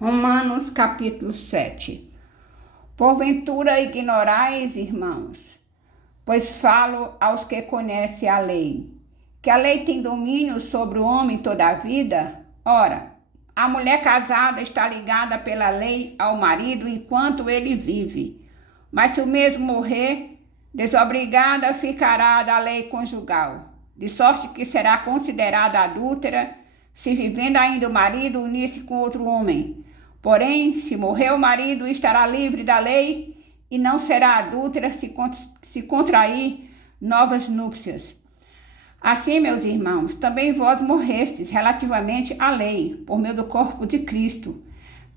Romanos capítulo 7. Porventura ignorais, irmãos, pois falo aos que conhecem a lei, que a lei tem domínio sobre o homem toda a vida. Ora, a mulher casada está ligada pela lei ao marido enquanto ele vive, mas se o mesmo morrer, desobrigada ficará da lei conjugal, de sorte que será considerada adúltera, se vivendo ainda o marido unir-se com outro homem. Porém, se morrer o marido, estará livre da lei e não será adúltera se contrair novas núpcias. Assim, meus irmãos, também vós morrestes relativamente à lei, por meio do corpo de Cristo,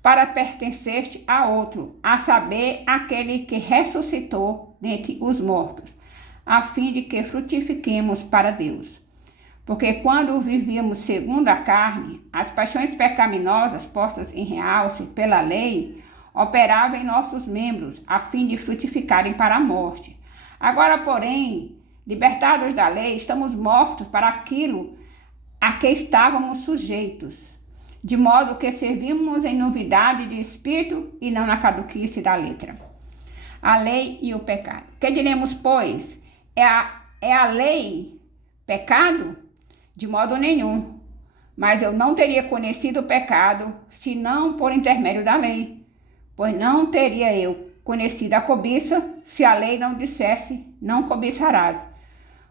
para pertencer a outro, a saber, aquele que ressuscitou dentre os mortos, a fim de que frutifiquemos para Deus. Porque quando vivíamos segundo a carne, as paixões pecaminosas postas em realce pela lei operavam em nossos membros, a fim de frutificarem para a morte. Agora, porém, libertados da lei, estamos mortos para aquilo a que estávamos sujeitos, de modo que servimos em novidade de espírito e não na caduquice da letra. A lei e o pecado. Que diremos, pois? É a lei pecado? De modo nenhum. Mas eu não teria conhecido o pecado, senão por intermédio da lei. Pois não teria eu conhecido a cobiça, se a lei não dissesse, não cobiçarás.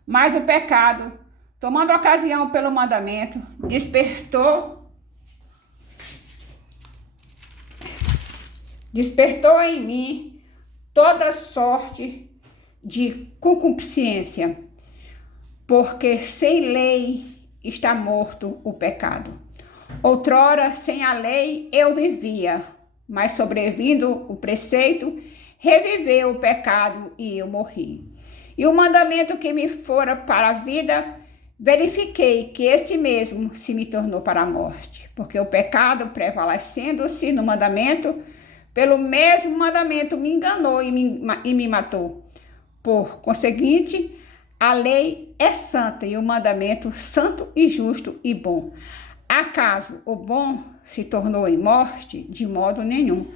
Mas o pecado, tomando ocasião pelo mandamento, despertou em mim toda sorte de concupiscência, porque sem lei está morto o pecado. Outrora, sem a lei, eu vivia, mas sobrevindo o preceito, reviveu o pecado e eu morri. E o mandamento que me fora para a vida, verifiquei que este mesmo se me tornou para a morte, porque o pecado, prevalecendo-se no mandamento, pelo mesmo mandamento me enganou e me matou. Por conseguinte, a lei é santa e o mandamento santo e justo e bom. Acaso o bom se tornou em morte? De modo nenhum.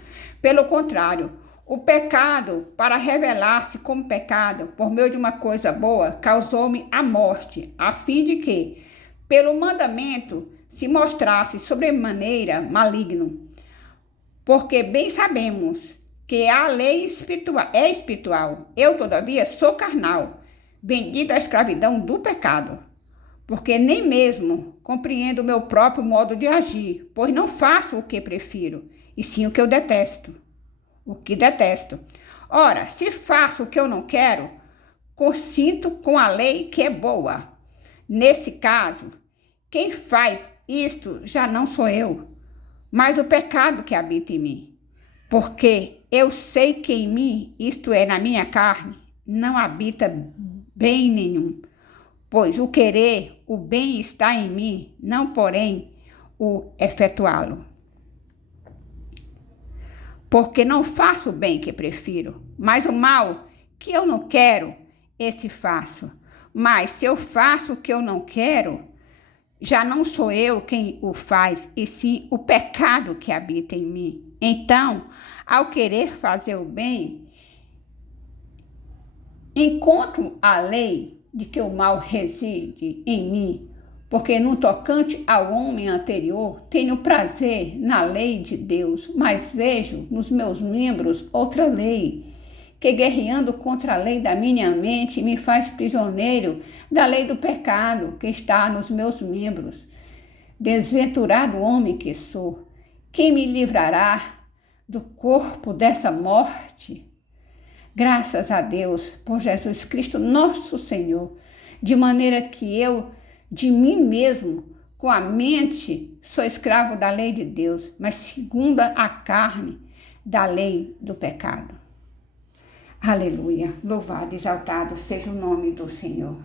Pelo contrário, o pecado, para revelar-se como pecado, por meio de uma coisa boa, causou-me a morte, a fim de que, pelo mandamento, se mostrasse sobremaneira maligno. Porque bem sabemos que a lei é espiritual. Eu, todavia, sou carnal, vendido à escravidão do pecado, porque nem mesmo compreendo o meu próprio modo de agir, pois não faço o que prefiro, e sim o que eu detesto. Ora, se faço o que eu não quero, consinto com a lei que é boa. Nesse caso, quem faz isto já não sou eu, mas o pecado que habita em mim. Porque eu sei que em mim, isto é, na minha carne, não habita bem nenhum. Pois o querer, o bem está em mim, não porém o efetuá-lo. Porque não faço o bem que prefiro, mas o mal que eu não quero, esse faço. Mas se eu faço o que eu não quero, já não sou eu quem o faz, e sim o pecado que habita em mim. Então, ao querer fazer o bem, encontro a lei de que o mal reside em mim, porque no tocante ao homem anterior, tenho prazer na lei de Deus, mas vejo nos meus membros outra lei, que guerreando contra a lei da minha mente, me faz prisioneiro da lei do pecado que está nos meus membros. Desventurado homem que sou, quem me livrará do corpo dessa morte? Graças a Deus por Jesus Cristo, nosso Senhor, de maneira que eu, de mim mesmo, com a mente, sou escravo da lei de Deus, mas segundo a carne, da lei do pecado. Aleluia, louvado, exaltado seja o nome do Senhor.